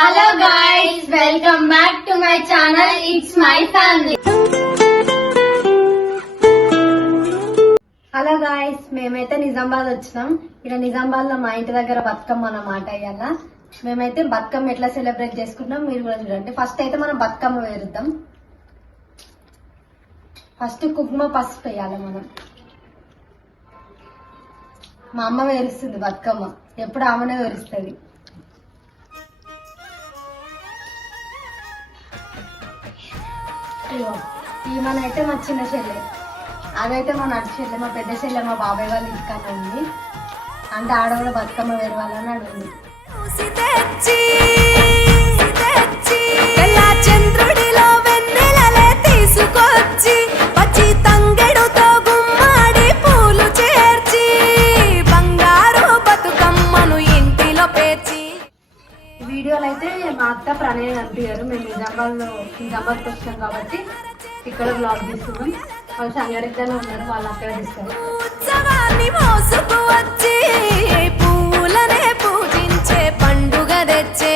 Hello guys welcome back to my channel it's my family hello guys మేమైతే నిజామాబాద్ వచ్చినాం. ఇక్కడ నిజామాబాద్లో మా ఇంటి దగ్గర బతుకమ్మ అన్నమాట ఇవాళ మేమైతే బతుకమ్మ ఎట్లా సెలబ్రేట్ చేసుకుంటాం మీరు కూడా చూడండి. ఫస్ట్ అయితే మనం బతుకమ్మ వేరుద్దాం ఫస్ట్ కుంకుమ పసుపు వేయాలి మనం. మా అమ్మ వేరుస్తుంది బతుకమ్మ. ఎప్పుడు ఆమెనే వేరుస్తుంది ఇదిగో, ఈమెనైతే మా చిన్న చెల్లె. అదైతే మా నటు చెల్లె మా పెద్ద చెల్లె మా బాబాయ్ వాళ్ళ ఇంటికన్నా ఉంది. అంటే ఆడవాళ్ళ బతుకమ్మ వేరు వాళ్ళని అడిగింది. ఈ అయితే మా అత్త ప్రణయం కనిపించారు మేము నిజామాబాద్లో నిజామాబాద్కి వచ్చాం కాబట్టి ఇక్కడ బ్లాగ్ తీసుకున్నాం వాళ్ళు సంగారెడ్డిలో ఉన్నారు వాళ్ళు అక్కడ తీసుకున్నారు పూలనే పూజించే పండుగ తెచ్చే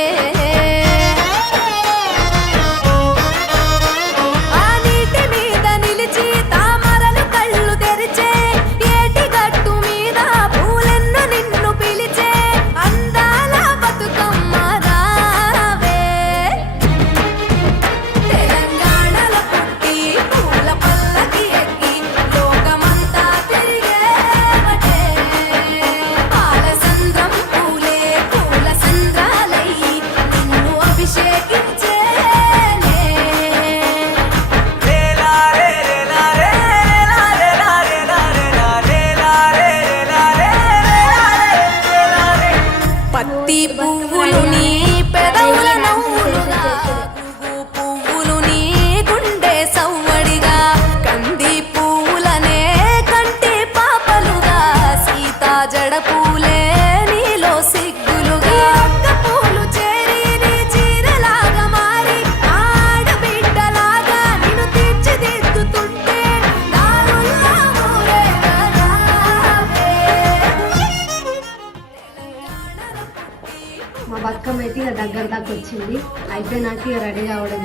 దగ్గర దాకా వచ్చింది. అయితే నాకు రెడీ కావడం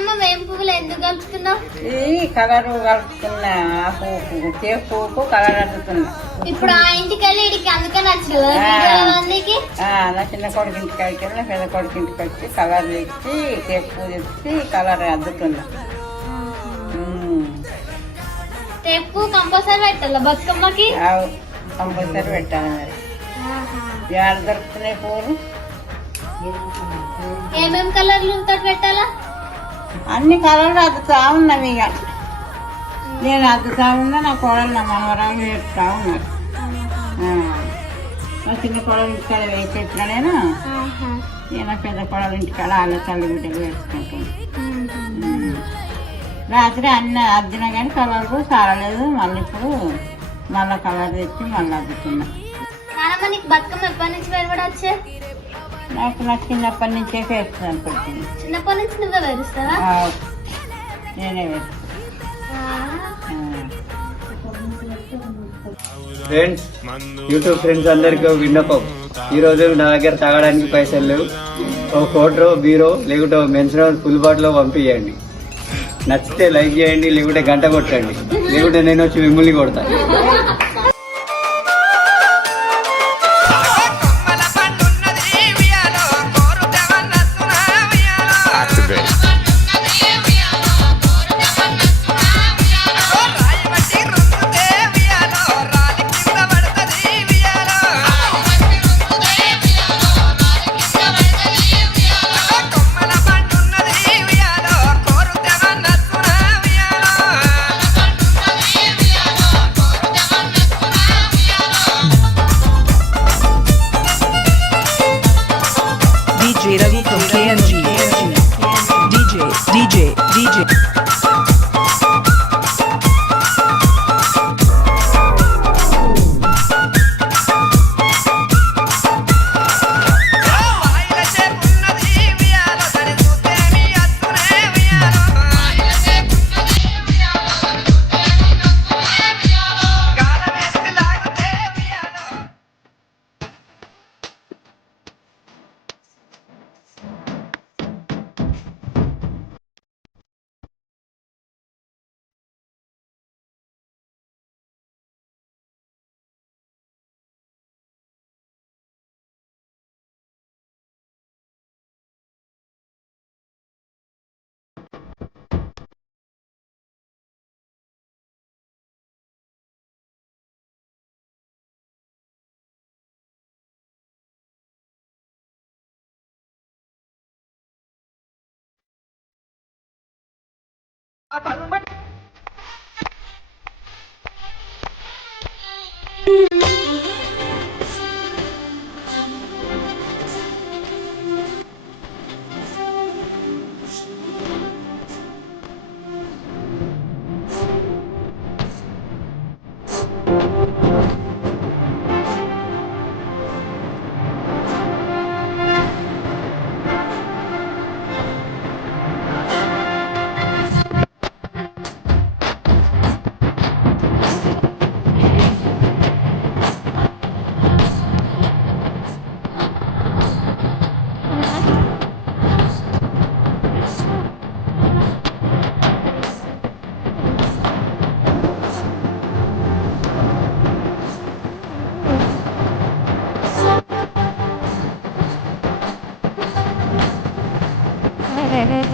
నానమ్మ వేం పువ్వులు ఎందుకు కలుపుతున్నావు ఈ కలర్ కలుపుతున్నా చేపు కలర్ ఇప్పుడు ఆ ఇంటికి వెళ్ళి ఇడికి మందికి ఆ, నా చిన్న కొడుకు ఇంటికి నా పెద్ద కొడుకు ఇంటికి వచ్చి కలర్ తెచ్చి చేపు పువ్వు తెచ్చి కలర్ అద్దుతున్నా. రేపు కంపల్సరీ పెట్టాల బతుకమ్మకి? కంపల్సరీ పెట్టాలి మరి. దొరుకుతున్నాయి పువ్వులు? ఏమేం కలర్లు తోటి పెట్టాలా? అన్ని కలర్లు అద్దుతా ఉన్నవి ఇక. నేను అద్దుతా ఉన్నా నా కోడలు నా మనవరాలు వేస్తా ఉన్నారు. మా చిన్న కోడలు ఇంటికాడ వేసి వచ్చిన నేను నేను పెద్ద కోడలు ఇంటికాడ వాళ్ళ తల్లి బిడ్డలు వేసుకుంటాను రాత్రి అన్ని అద్దిన కానీ కలర్ సారలేదు. మళ్ళీ ఇప్పుడు మళ్ళీ కలర్ తెచ్చి మళ్ళీ అద్దుతున్నా. నీకు బతుకమ్మ ఎప్పటి నుంచి వెలువడ వచ్చే నాకు నా చిన్నప్పటి నుంచే వేస్తున్నాను పెట్టింది చిన్నప్పటి నుంచి నువ్వే వేరుస్తావా? నేనే ఫ్రెండ్స్ యూట్యూబ్ ఫ్రెండ్స్ అందరికీ విన్నపం. ఈ రోజు నా దగ్గర తాగడానికి పైసలు లేవు. ఒక కోటరో బీరో లేకుంటే మెన్స్ ఫుల్ బాటిల్ పంపించండి నచ్చితే లైక్ చేయండి లేకుంటే గంట కొట్టండి. లేకుంటే నేను వచ్చి మిమ్మల్ని కొడతాను DJ, DJ, DJ. 啊，等我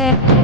है